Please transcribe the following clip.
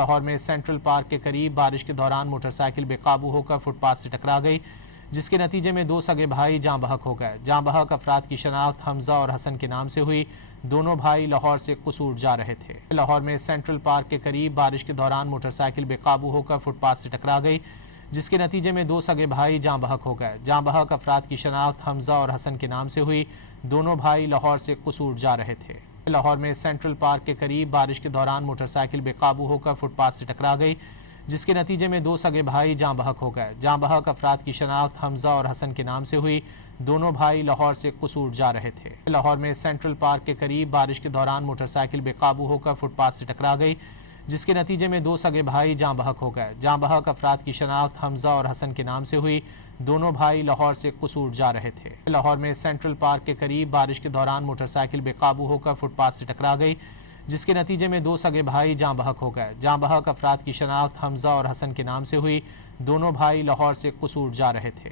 لاہور میں central park کے قریب بارش کے دوران موٹر سائیکل بے قابو ہو کر فٹ پاتھ سے ٹکرا گئی، جس کے نتیجے میں 2 سگے بھائی جاں بحق ہو گئے۔ جاں بحق افراد کی شناخت حمزہ اور حسن کے نام سے ہوئی۔ دونوں بھائی لاہور سے قصور جا رہے تھے۔ لاہور میں سینٹرل پارک کے قریب بارش کے دوران موٹر سائیکل بے قابو ہو کر فٹ پاتھ سے ٹکرا گئی، جس کے نتیجے میں 2 سگے بھائی جاں بحق ہو گئے۔ جاں بحق افراد کی شناخت حمزہ اور حسن کے نام سے ہوئی۔ دونوں بھائی لاہور سے قصور جا رہے تھے۔ لاہور میں سینٹرل پارک کے قریب بارش کے دوران موٹر سائیکل بے قابو ہو کر فٹ پاتھ سے ٹکرا گئی، جس کے نتیجے میں 2 سگے بھائی جاں بحق ہو گئے۔ جاں بحق افراد کی شناخت حمزہ اور حسن کے نام سے ہوئی۔ دونوں بھائی لاہور سے قصور جا رہے تھے۔ لاہور میں سینٹرل پارک کے قریب بارش کے دوران موٹر سائیکل بے قابو ہو کر فٹ پاتھ سے ٹکرا گئی، جس کے نتیجے میں 2 سگے بھائی جاں بحق ہو گئے۔ جاں بحق افراد کی شناخت حمزہ اور حسن کے نام سے ہوئی۔ دونوں بھائی لاہور سے قصور جا رہے تھے۔ لاہور میں سینٹرل پارک کے قریب بارش کے دوران موٹر سائیکل بے قابو ہو کر فٹ پاتھ سے ٹکرا گئی، جس کے نتیجے میں 2 سگے بھائی جاں بحق ہو گئے۔ جاں بحق افراد کی شناخت حمزہ اور حسن کے نام سے ہوئی۔ دونوں بھائی لاہور سے قصور جا رہے تھے۔